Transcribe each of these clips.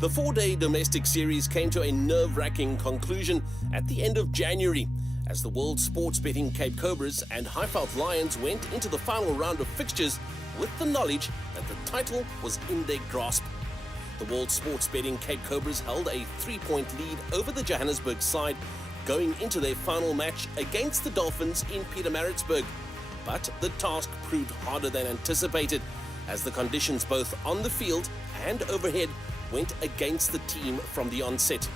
The four-day domestic series came to a nerve-wracking conclusion at the end of January as the world sports betting Cape Cobras and Highveld Lions went into the final round of fixtures with the knowledge that the title was in their grasp. The world sports betting Cape Cobras held a 3-point lead over the Johannesburg side going into their final match against the Dolphins in Pietermaritzburg. But the task proved harder than anticipated as the conditions both on the field and overhead went against the team from the onset.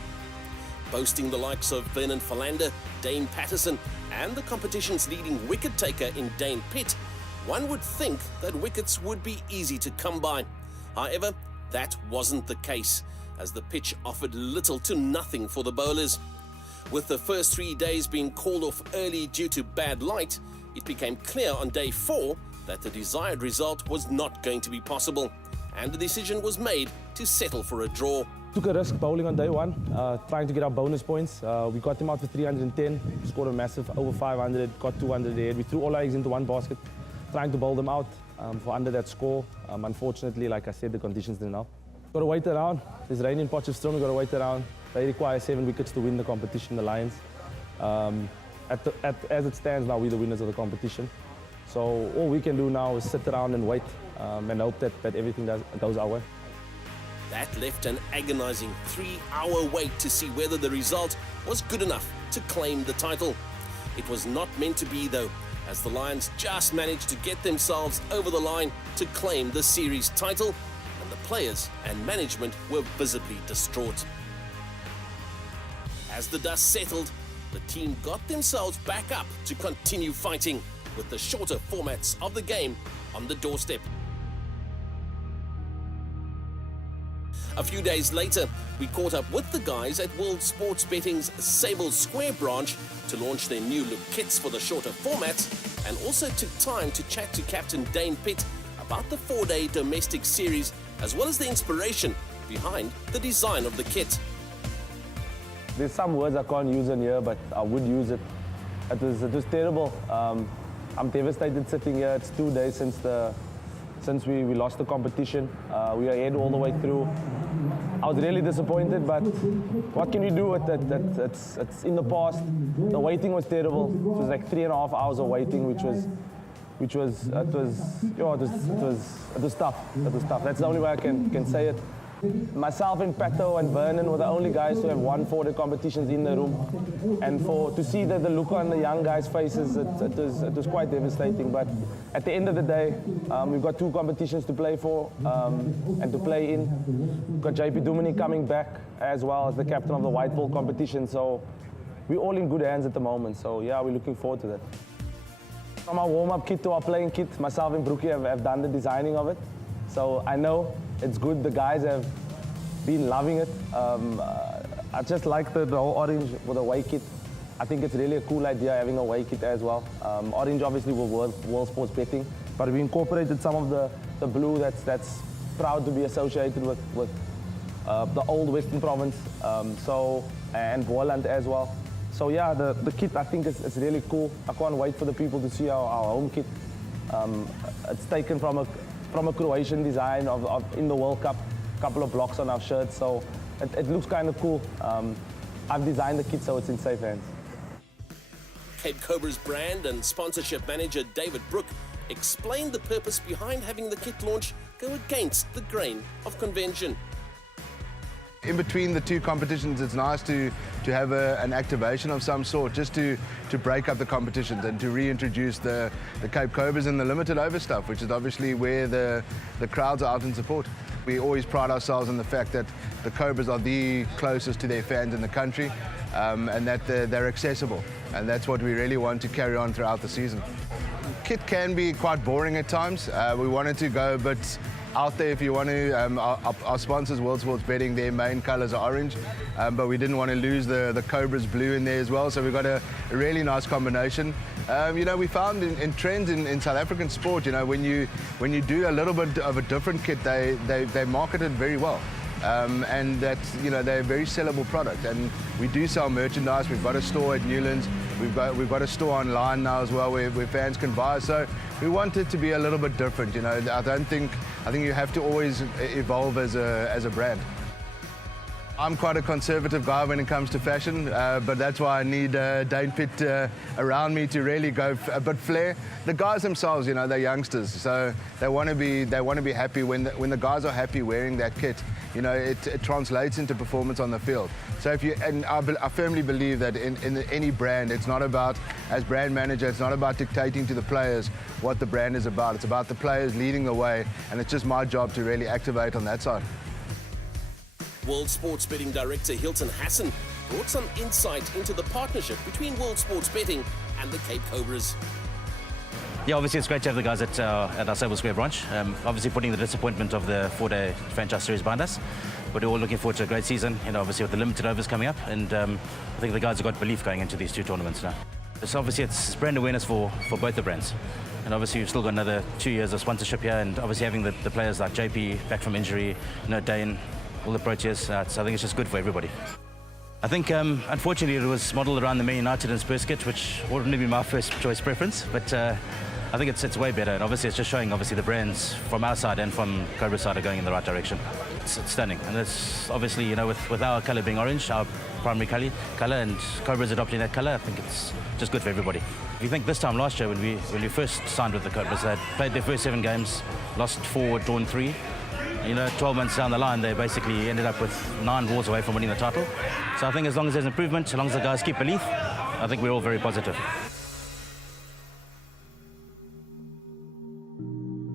Boasting the likes of Vernon Philander, Dane Patterson and the competition's leading wicket taker in Dane Pitt, one would think that wickets would be easy to come by. However, that wasn't the case, as the pitch offered little to nothing for the bowlers. With the first 3 days being called off early due to bad light, it became clear on day 4 that the desired result was not going to be possible, and the decision was made to settle for a draw. Took a risk bowling on day 1, trying to get our bonus points. We got them out for 310, scored a massive over 500, got 200 ahead. We threw all our eggs into one basket, trying to bowl them out for under that score. Unfortunately, like I said, the conditions didn't help. Got to wait around. There's rain in Potchefstroom, got to wait around. They require 7 wickets to win the competition, the Lions. As it stands now, we're the winners of the competition. So all we can do now is sit around and wait and hope that everything goes our way. That left an agonizing 3-hour wait to see whether the result was good enough to claim the title. It was not meant to be though, as the Lions just managed to get themselves over the line to claim the series title, and the players and management were visibly distraught. As the dust settled, the team got themselves back up to continue fighting, with the shorter formats of the game on the doorstep. A few days later, we caught up with the guys at World Sports Betting's Sable Square branch to launch their new look kits for the shorter formats, and also took time to chat to Captain Dane Pitt about the 4-day domestic series, as well as the inspiration behind the design of the kit. There's some words I can't use in here, but I would use it. It was terrible. I'm devastated sitting here. It's 2 days since we lost the competition. We are ahead all the way through. I was really disappointed, but what can you do with it? It's in the past. The waiting was terrible. It was like 3.5 hours of waiting, which was tough. It was tough. That's the only way I can say it. Myself and Pato and Vernon were the only guys who have won 4 competitions in the room, and to see the look on the young guys' faces, it was quite devastating. But at the end of the day, we've got 2 competitions to play for and to play in. We've got JP Dumini coming back as well as the captain of the white ball competition, so we're all in good hands at the moment. So yeah, we're looking forward to that. From our warm-up kit to our playing kit, myself and Brookie have done the designing of it, so I know it's good. The guys have been loving it. I just like the whole orange with the away kit. I think it's really a cool idea having a away kit as well. Orange obviously will world sports betting, but we incorporated some of the blue that's proud to be associated with the old Western Province, and Boland as well. So yeah, the kit I think is really cool. I can't wait for the people to see our home kit. It's taken from a Croatian design in the World Cup, a couple of blocks on our shirts, so it looks kind of cool. I've designed the kit so it's in safe hands. Cape Cobra's brand and sponsorship manager David Brook explained the purpose behind having the kit launch go against the grain of convention. In between the 2 competitions, it's nice to have an activation of some sort, just to break up the competitions and to reintroduce the Cape Cobras and the limited over stuff, which is obviously where the crowds are out in support. We always pride ourselves on the fact that the Cobras are the closest to their fans in the country, and that they're accessible, and that's what we really want to carry on throughout the season. Kit can be quite boring at times. We wanted to go a bit out there, if you want to. Our sponsors, World Sports Betting, their main colours are orange, but we didn't want to lose the Cobras blue in there as well, so we got a really nice combination. You know, we found in trends in South African sport, you know, when you do a little bit of a different kit, they market it very well. And that's, you know, they're a very sellable product, and we do sell merchandise. We've got a store at Newlands, we've got a store online now as well where fans can buy, so we want it to be a little bit different, you know. I think you have to always evolve as a brand. I'm quite a conservative guy when it comes to fashion, but that's why I need Dane Pitt around me to really go a bit flair. The guys themselves, you know, they're youngsters, so they want to be happy. When the guys are happy wearing that kit, you know, it translates into performance on the field. So I firmly believe that in any brand, it's not about, as brand manager, it's not about dictating to the players what the brand is about. It's about the players leading the way, and it's just my job to really activate on that side. World Sports Betting Director Hilton Hassan brought some insight into the partnership between World Sports Betting and the Cape Cobras. Yeah, obviously it's great to have the guys at our Sable Square branch. Obviously putting the disappointment of the 4-day franchise series behind us. But we're all looking forward to a great season, you know, obviously with the limited overs coming up. And I think the guys have got belief going into these two tournaments now. So obviously it's brand awareness for both the brands. And obviously we've still got another 2 years of sponsorship here, and obviously having the players like JP back from injury, you know, Dane, all the Proteas, so I think it's just good for everybody. I think, unfortunately, it was modelled around the Man United and Spurs kit, which wouldn't be my first choice preference, but I think it's way better, and obviously it's just showing obviously the brands from our side and from Cobra side are going in the right direction. It's stunning, and it's obviously, you know, with our colour being orange, our primary colour, and Cobra's adopting that colour, I think it's just good for everybody. If you think this time last year when we first signed with the Cobras, they played their first 7 games, lost 4, drawn 3. You know, 12 months down the line, they basically ended up with 9 balls away from winning the title. So I think as long as there's improvement, as long as the guys keep belief, I think we're all very positive.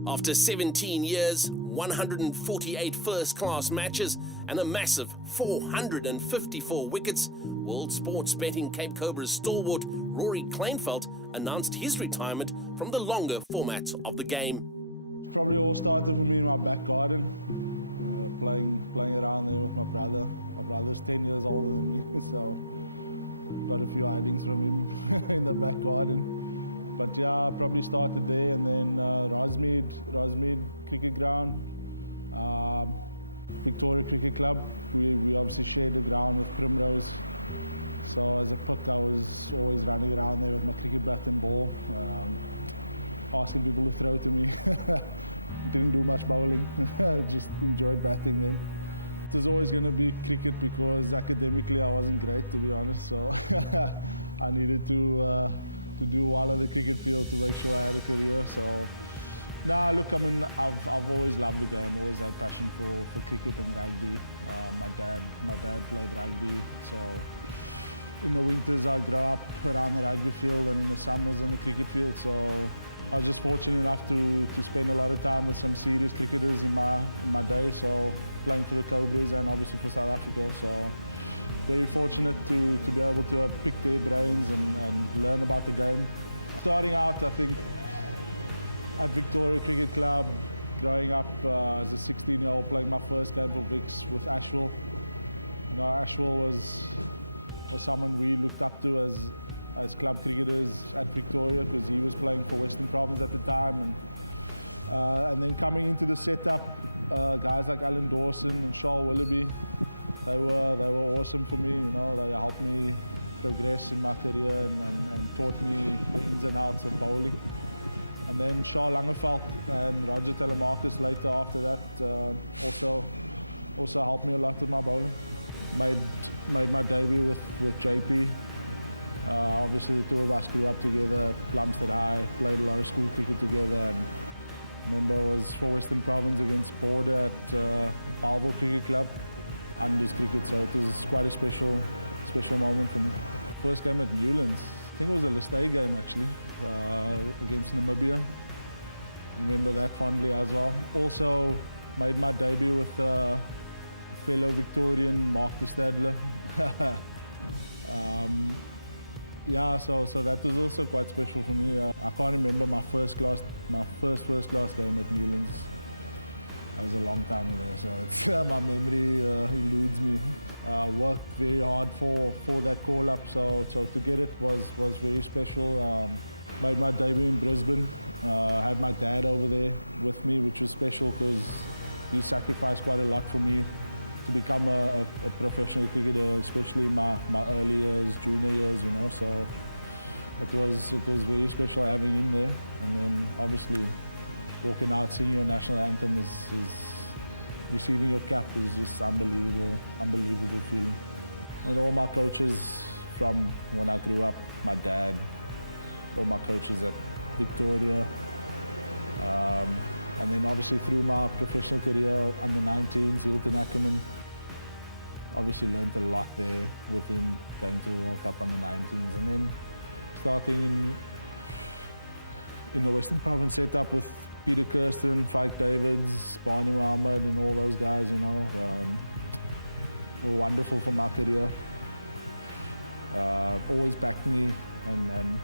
After 17 years, 148 first-class matches, and a massive 454 wickets, World Sports Betting Cape Cobras stalwart Rory Kleinfeldt announced his retirement from the longer format of the game. Probably all started for me in my back garden, playing around there with my brother. My brother's 10 years older than me, so got a few hidings from him in the back garden. But yeah, I probably started there, and then Rosmead Cricket Ground, Victoria Cricket Club. We obviously shared the ground with Primrose. So as a pick, I was always running around there with my cricket bat and ball, asking people to throw to me. Didn't do much bowling, just enjoyed batting then. It was always going to be cricket because academically I wasn't great, to be honest, so I needed to do well on the cricket field to make sure I had a career. So, nah, look, I mean, I've always loved the game, always had passion for cricket and rugby. My dad played rugby, so in the winters I'd grow up around the rugby field, and in the summers on the cricket field, so I was just fortunate enough to spend a lot of time with some serious cricketers in my day, so playing for the Cobras and obviously for South Africa. So very fortunate to be able to have picked their brains and learn about the game. Starting out, I think, at Victoria Cricket Club, growing up as a 16-year-old, playing my first game for Vicks with Ashwell. You know, Ashwell was someone we looked up to as club cricketers at Victoria, because he was playing for Western Province at the time, and then coming into the setup, guys like Alan Dawson and Charles Willoughby, they were awesome for me. You know, they helped me progress in my career and taught me the ins and outs of bowling. And then Charles Langeveld and Roger Telemarcus later after that also helped me a lot with my bowling. Made my debut with JP. Obviously, the two of us grew up together at Plumstead High, played a lot of school cricket together, and I remember I was for Western Province against Border at Bellville Cricket Club, Unders cricket, so it was quite a special moment for me. First game at Newlands, I think it was a list A game actually, against Namibia. I remember that fondly as well. Also made my debut with fellow Victorian Mark de Stadler. Yeah, so that was also quite special for me. I can't remember my first class game at Newlands. That was a long time ago, so it's, my memory eludes me. Worked very hard for that call-up, so to get it was very special. Made my debut in Brisbane. Had my dad over there with me, which was special because he sacrificed quite a lot for me to become a professional cricketer, especially in my early years, junior years, you know. So it was very special having him there, and then obviously walking out, singing your national anthem is receiving your cap is just unbelievable feeling. And all my coaches from when I grew up, my dad, all my coaches at Victoria, and then obviously through my professional career, under 19s, Hilton Ackerman, obviously learned a lot there with him going to the World Cup under 19s, and then starting in the Western Province setup with Peter Kirsten, Fike Davids, Barney Mohammed, and all those guys, you know, were wonderful for my career. Always backed me, and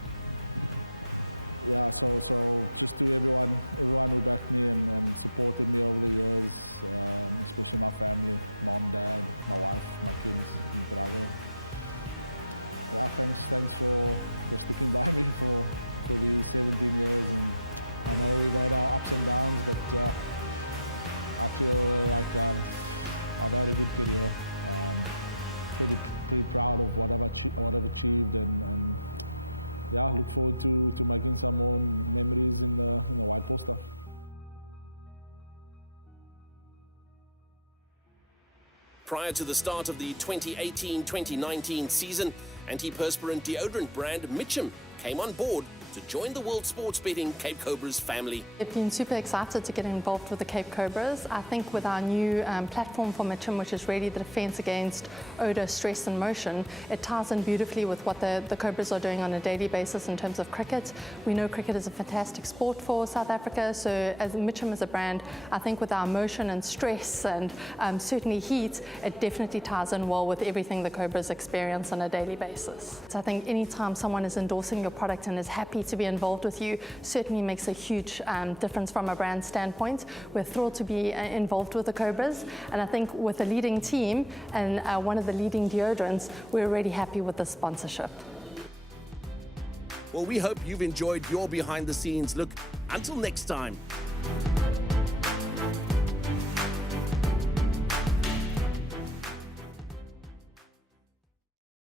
yeah, so just to everyone who backed me and supported me over the years, especially my family, mom, dad, my wife, my kids, and brother. Yeah, thanks for sticking by me for these 17 years, and I know we've had our ups and downs, but I feel like I've had a good career. Pretty proud of what I've achieved, and yeah, look forward to making some more memories in the white ball stuff. Prior to the start of the 2018-2019 season, antiperspirant deodorant brand Mitchum came on board to join the World Sports Betting Cape Cobras family. I've been super excited to get involved with the Cape Cobras. I think with our new platform for Mitchum, which is really the defense against odor, stress and motion, it ties in beautifully with what the Cobras are doing on a daily basis in terms of cricket. We know cricket is a fantastic sport for South Africa, so as Mitchum as a brand, I think with our motion and stress and certainly heat, it definitely ties in well with everything the Cobras experience on a daily basis. So I think anytime someone is endorsing your product and is happy to be involved with you, certainly makes a huge difference from a brand standpoint. We're thrilled to be involved with the Cobras, and I think with a leading team and one of the leading deodorants, we're really happy with the sponsorship. Well, we hope you've enjoyed your behind the scenes look. Until next time.